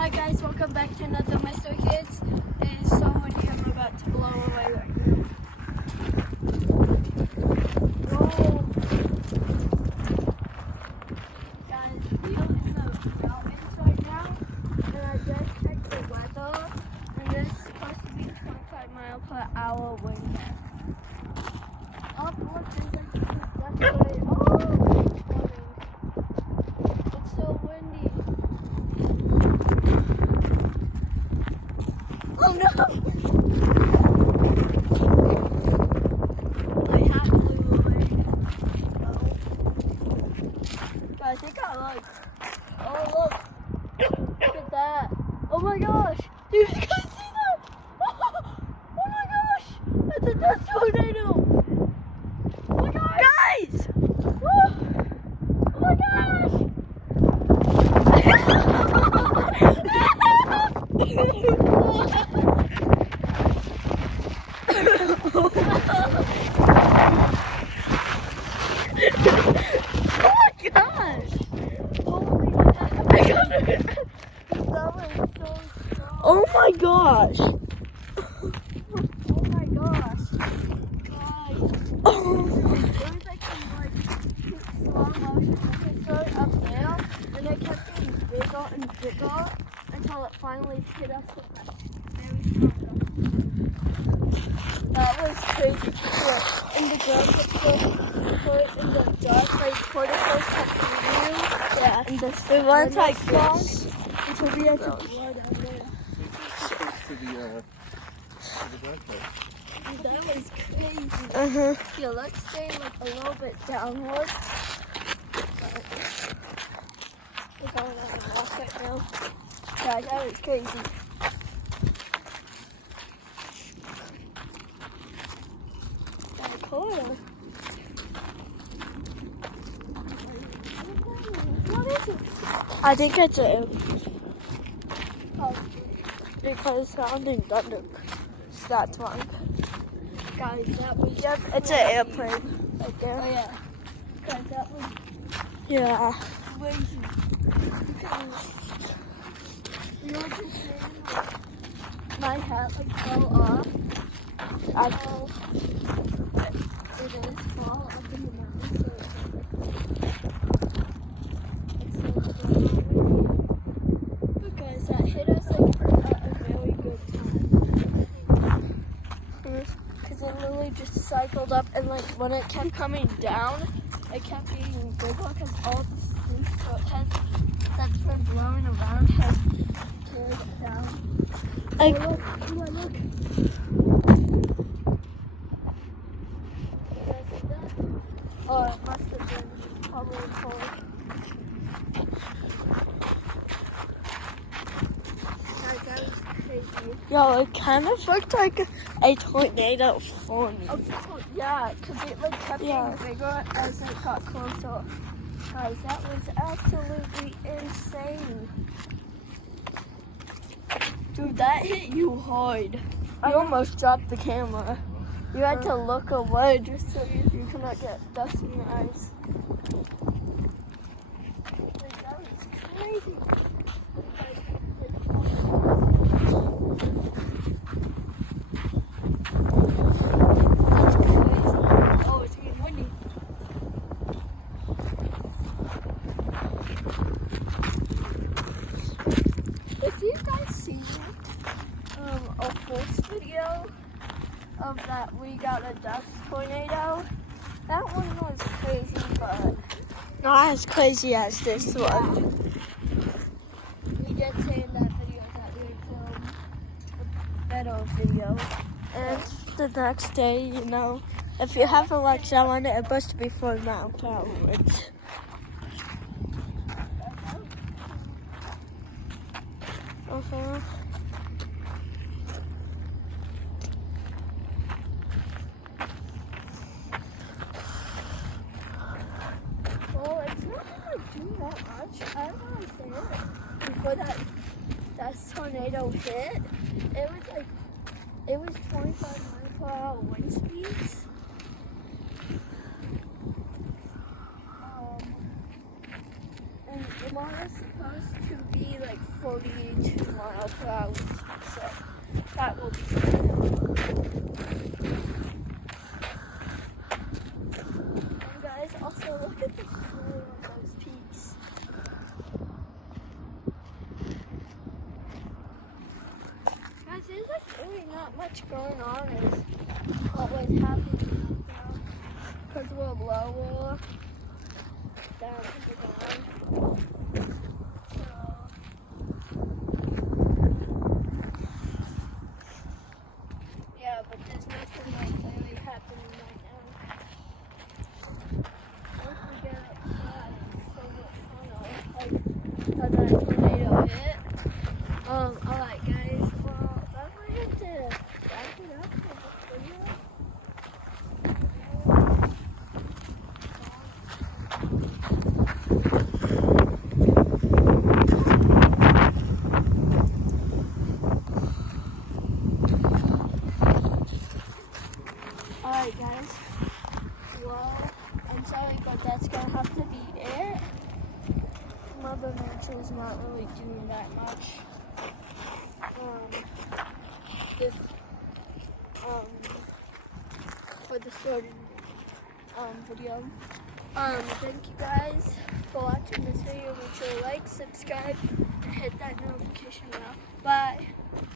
Hi guys, welcome back to another Mr. Kids. It is so windy, I'm about to blow away right now. Whoa. Guys, we're in the mountains right now, and I just checked the weather, and this is supposed to be 25-mile-per-hour wind. Oh, look, there's like that's way. Oh, it's coming. It's so windy. Oh no! My hat blew away. Oh. Guys, it got like. Oh look! Look at that! Oh my gosh! You guys see that? Oh my gosh! It's a death tornado! Oh my gosh! Guys! Oh my gosh! Oh my gosh! Oh my gosh! Guys! It was like some slow motion. It started up there, and it kept getting bigger and bigger until it finally hit us with that very strong. That was crazy. And the ground kept so put in the dark, like particles kept moving. Yeah. And the went like strong this. until we had to blood out there. To the backpack. That was crazy. Yeah, let's stay like a little bit downward. We're going on a walk right now. Guys, that was crazy. That corner. What is it? I think it's a Oh, because sounding thunder. So that's why. guys, that was. Yep, it's an airplane right Oh there. yeah. Guys, that was Yeah. crazy. Because we were just saying, like, my hat like fell off. I Oh, it is fall up in the mountains. But guys, that hit us like at a very good time. Because it literally just cycled up, and like when it kept coming down, it kept getting bigger because all the sleep that's been blowing around has carried it down. Oh look, look. You guys see that? Oh, it must have been probably cold. Guys, that was crazy. Yo, it kind of looked like a tornado for me. Oh, yeah, because it like kept Yeah. getting bigger as it got closer. Guys, that was absolutely insane. Dude, that hit you hard. You almost dropped the camera. You had to look away just so you could not get dust in your eyes. Like, that was crazy. Oh, it's getting windy. If you guys see a first video of that we got a dust tornado, that one was crazy, but Not as crazy as this one. we did say in that video that we would film a better video. And the next day, you know, if you have a lecture on it, it must be for Mount Outwards. Well, it's not gonna do that much. I don't want to say it. Before that tornado hit, it was 25-mile-per-hour wind speeds. And it was supposed to be like 42 miles per hour. So that will be good. And guys, also look at the snow on those peaks. Guys, there's like really not much going on. It's always happening now because we're lower down to the ground. So, yeah, but there's nothing like really happening right now. Once we get outside, it's so much fun. Like how that tornado hit. Alright guys, well, that might have to wrap it up for this video. Alright guys, well, I'm sorry, but that's gonna have to be it. Mother Nature's not really doing that much. This, for the short video. Thank you guys for watching this video. Make sure to like, subscribe, and hit that notification bell. Bye.